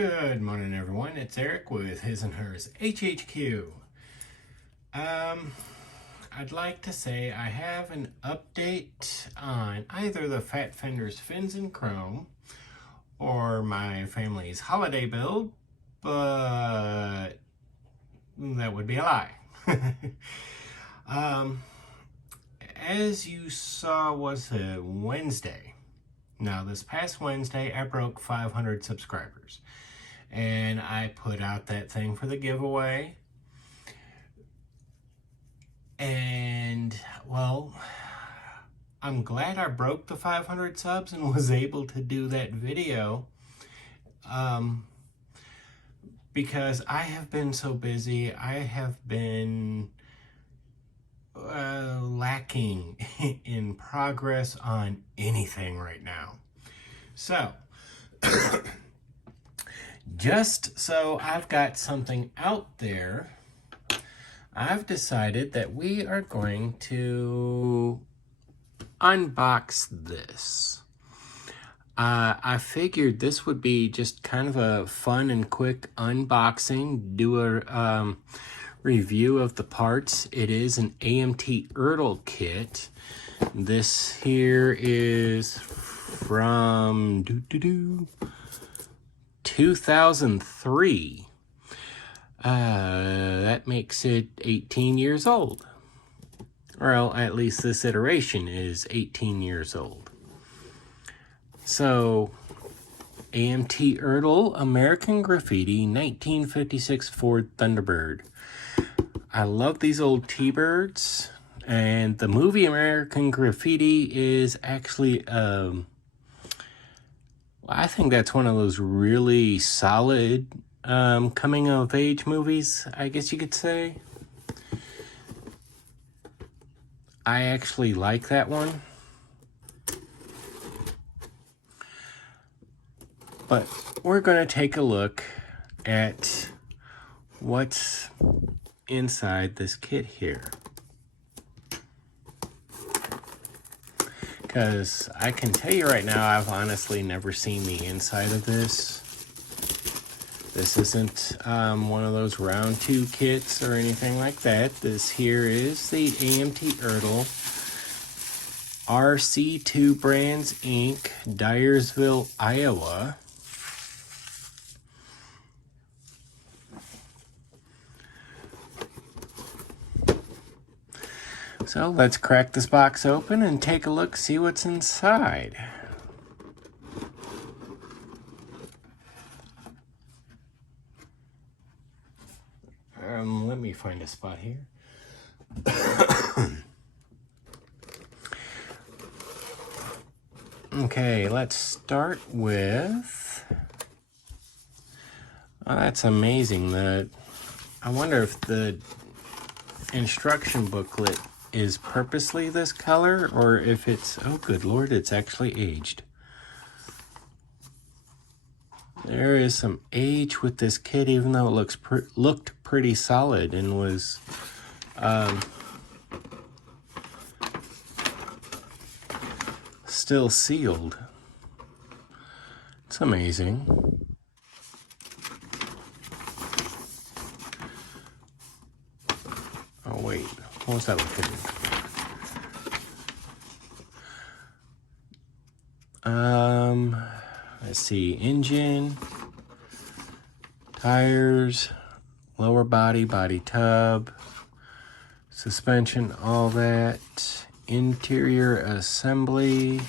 Good morning, everyone. It's Eric with His&Hers HHQ. I'd like to say I have an update on either the Fat Fender's fins in chrome or my family's holiday build, but that would be a lie. As you saw, was a Wednesday. Now, this past Wednesday, I broke 500 subscribers. And I put out that thing for the giveaway. And, well, I'm glad I broke the 500 subs and was able to do that video. Because I have been so busy. I have been lacking in progress on anything right now. So, just so I've got something out there, I've decided that we are going to unbox this. I figured this would be just kind of a fun and quick unboxing, do a review of the parts. It is an AMT ERTL kit. This here is from 2003. That makes it 18 years old. Well, at least this iteration is 18 years old. So, AMT ERTL American Graffiti 1956 Ford Thunderbird. I love these old T-Birds, and the movie American Graffiti is actually, I think that's one of those really solid coming-of-age movies, I guess you could say. I actually like that one. But we're going to take a look at what's inside this kit here. Because I can tell you right now, I've honestly never seen the inside of this. This isn't one of those round 2 kits or anything like that. This here is the AMT ERTL RC2 Brands Inc. Dyersville, Iowa. So let's crack this box open and take a look, see what's inside. Let me find a spot here. Okay, let's start with... Oh, that's amazing. I wonder if the instruction booklet is purposely this color, or if it's, oh good lord, it's actually aged. There is some age with this kit, even though it looked pretty solid and was still sealed. It's amazing. Oh wait, what was that looking at? Let's see, engine, tires, lower body, body tub, suspension, all that, interior assembly.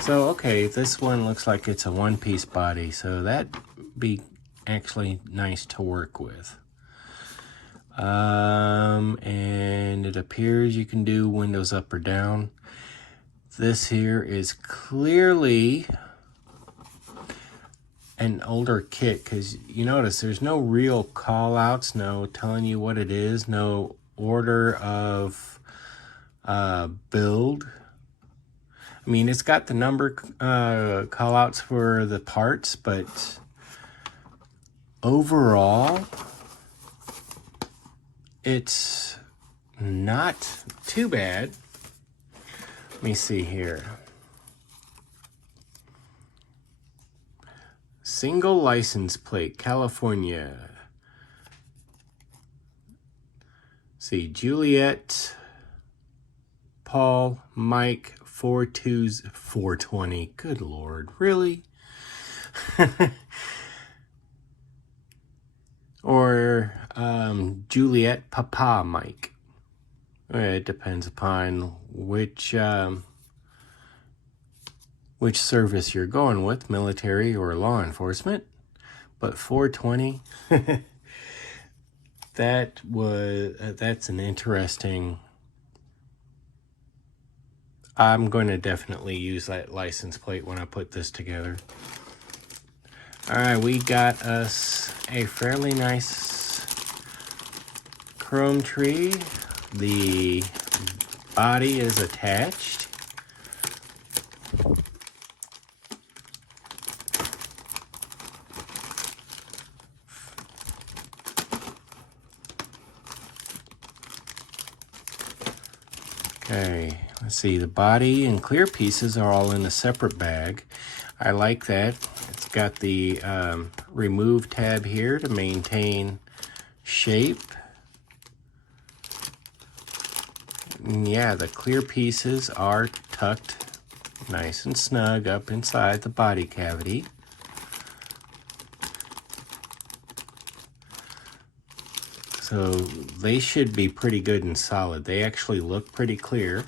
So, okay, this one looks like it's a one-piece body, so that'd be actually nice to work with. And it appears you can do windows up or down. This here is clearly an older kit, because you notice there's no real call outs, no telling you what it is, no order of build. I mean, it's got the number call outs for the parts, but overall it's not too bad. Let me see here. Single license plate, California. See, Juliet, Paul, Mike, 420. Good Lord, really? Or Juliet, Papa, Mike. It depends upon which service you're going with, military or law enforcement. But 420, that's an interesting. I'm going to definitely use that license plate when I put this together. All right, we got us a fairly nice chrome tree. The body is attached. Okay, let's see, the body and clear pieces are all in a separate bag. I like that. It's got the remove tab here to maintain shape. And yeah, the clear pieces are tucked nice and snug up inside the body cavity. So they should be pretty good and solid. They actually look pretty clear.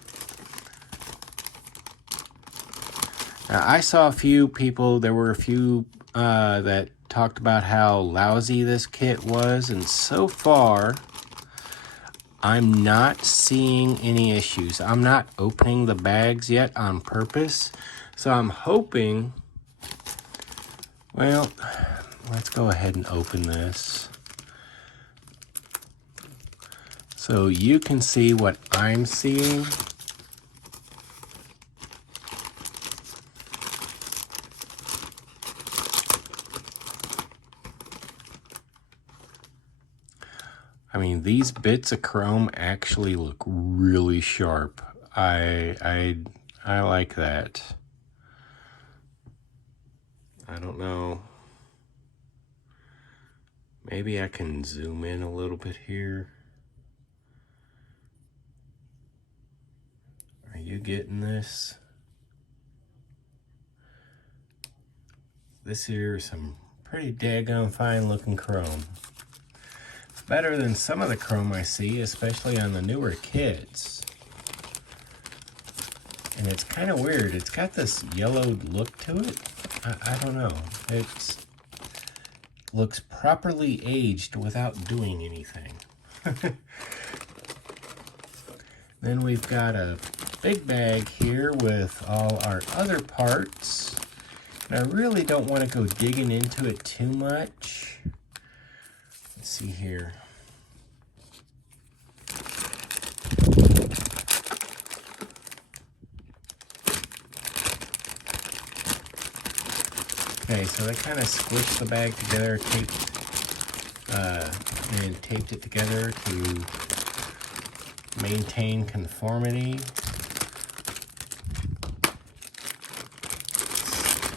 Now, I saw a few people, there were a few that talked about how lousy this kit was, and so far, I'm not seeing any issues. I'm not opening the bags yet on purpose, so I'm hoping, well, let's go ahead and open this. So you can see what I'm seeing. I mean, these bits of chrome actually look really sharp. I like that. I don't know. Maybe I can zoom in a little bit here. Are you getting this? This here is some pretty daggone fine looking chrome. It's better than some of the chrome I see, especially on the newer kits. And it's kind of weird. It's got this yellowed look to it. I don't know. It looks properly aged without doing anything. Then we've got a big bag here with all our other parts. And I really don't want to go digging into it too much. Let's see here. Okay, so I kind of squished the bag together, taped it together to maintain conformity.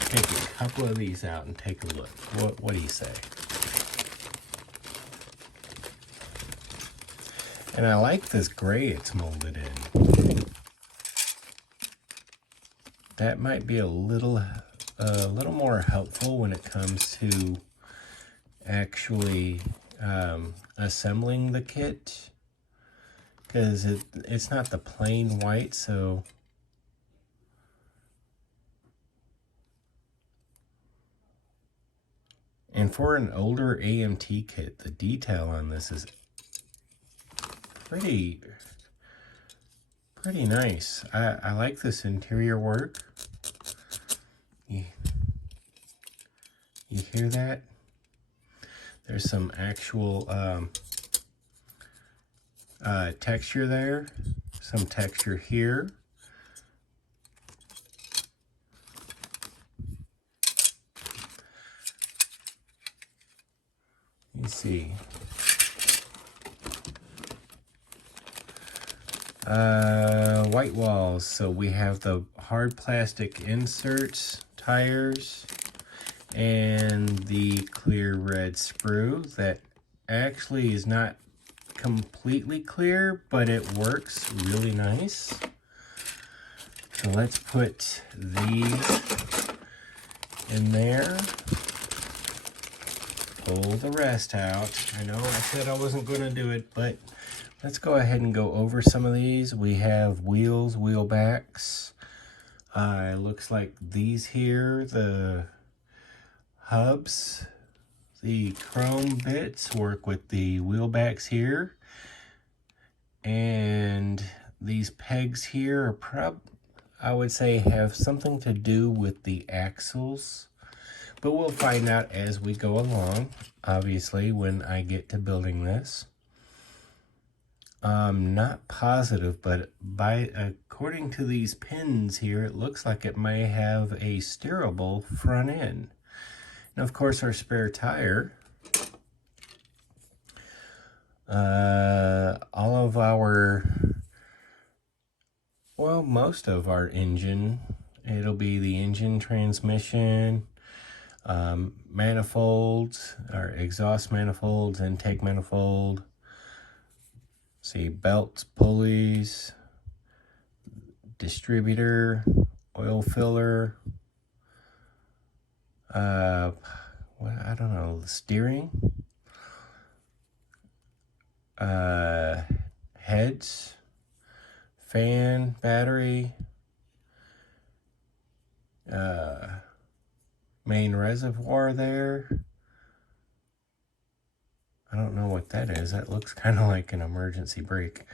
Take a couple of these out and take a look. What do you say? And I like this gray it's molded in. That might be a little more helpful when it comes to actually assembling the kit, because it's not the plain white, so and for an older AMT kit, the detail on this is pretty nice. I like this interior work. You hear that? There's some actual texture there, some texture here. You see. White walls. So we have the hard plastic inserts, tires, and the clear red sprue that actually is not completely clear, but it works really nice. So let's put these in there. Pull the rest out. I know I said I wasn't going to do it, but let's go ahead and go over some of these. We have wheels, wheel backs. It looks like these here, the hubs, the chrome bits work with the wheel backs here. And these pegs here are I would say have something to do with the axles. But we'll find out as we go along, obviously, when I get to building this. I'm not positive, but according to these pins here, it looks like it may have a steerable front end. And of course, our spare tire. All of our, well, most of our engine, it'll be the engine, transmission, manifolds, our exhaust manifolds, intake manifold, see belts, pulleys, distributor, oil filler, I don't know, the steering, heads, fan, battery, main reservoir there. I don't know what that is. That looks kind of like an emergency brake.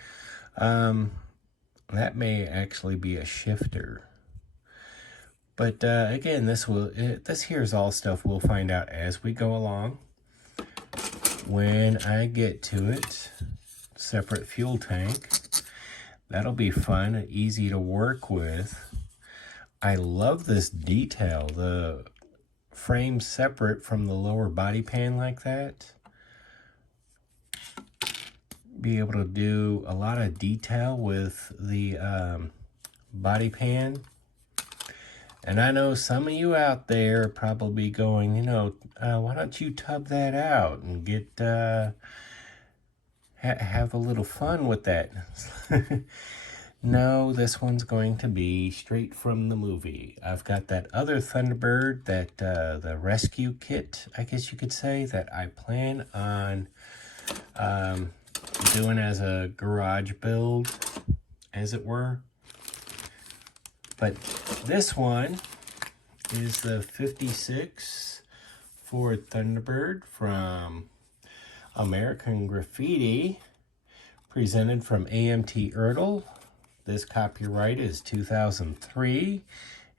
That may actually be a shifter. But again, this here is all stuff we'll find out as we go along. When I get to it, separate fuel tank. That'll be fun and easy to work with. I love this detail. The frame separate from the lower body pan like that. Be able to do a lot of detail with the body pan. And I know some of you out there are probably going, you know, why don't you tub that out and get have a little fun with that? No, this one's going to be straight from the movie. I've got that other Thunderbird, that the rescue kit, I guess you could say, that I plan on doing as a garage build, as it were. But this one is the 56 Ford Thunderbird from American Graffiti, presented from AMT ERTL. This copyright is 2003.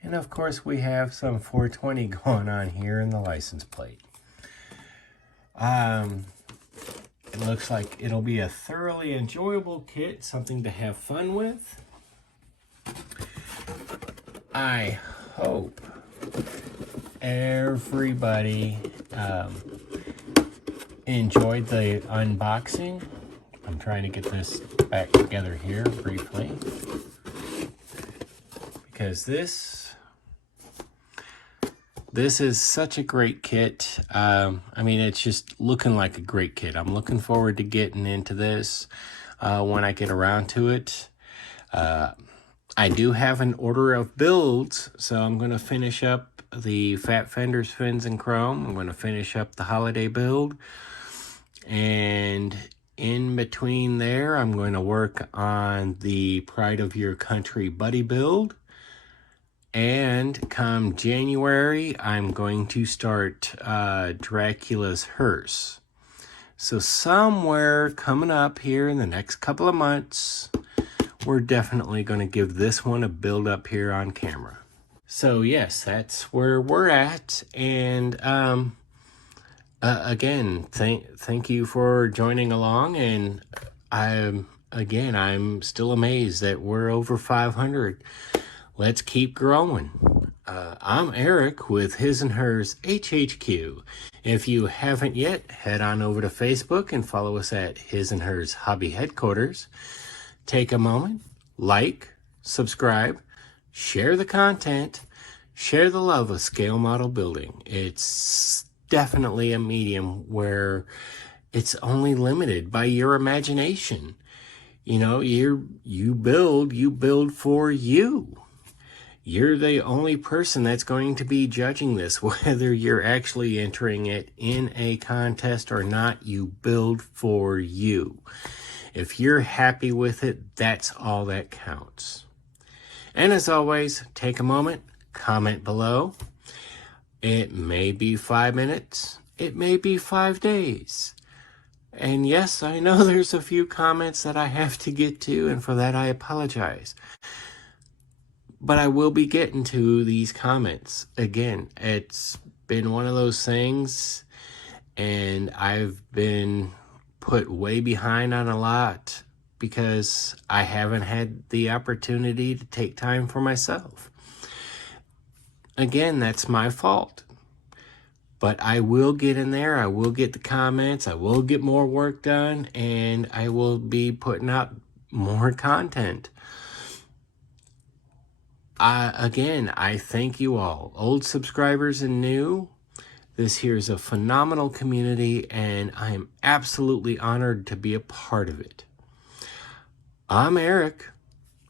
And of course we have some 420 going on here in the license plate. It looks like it'll be a thoroughly enjoyable kit, something to have fun with. I hope everybody enjoyed the unboxing. I'm trying to get this back together here briefly, because this is such a great kit. I mean, it's just looking like a great kit. I'm looking forward to getting into this when I get around to it. I do have an order of builds, so I'm going to finish up the Fat Fenders, Fins, and Chrome. I'm going to finish up the holiday build. And in between there, I'm going to work on the Pride of Your Country Buddy build. And come January, I'm going to start Dracula's hearse. So somewhere coming up here in the next couple of months, we're definitely going to give this one a build up here on camera. So yes, that's where we're at. And again, thank you for joining along. And I'm still amazed that we're over 500. Let's keep growing. I'm Eric with His&Hers HHQ. If you haven't yet, head on over to Facebook and follow us at His&Hers Hobby Headquarters. Take a moment, like, subscribe, share the content, Share the love of scale model building. It's definitely a medium where it's only limited by your imagination. You know, you build for you. You're the only person that's going to be judging this, whether you're actually entering it in a contest or not. You build for you. If you're happy with it, that's all that counts. And as always, take a moment, comment below. It may be 5 minutes. It may be 5 days. And yes, I know there's a few comments that I have to get to, and for that I apologize. But I will be getting to these comments. Again, it's been one of those things, and I've been put way behind on a lot because I haven't had the opportunity to take time for myself. Again, that's my fault. But I will get in there, I will get the comments, I will get more work done, and I will be putting out more content. Again, I thank you all, old subscribers and new. This here is a phenomenal community, and I am absolutely honored to be a part of it. I'm Eric.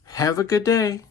Have a good day.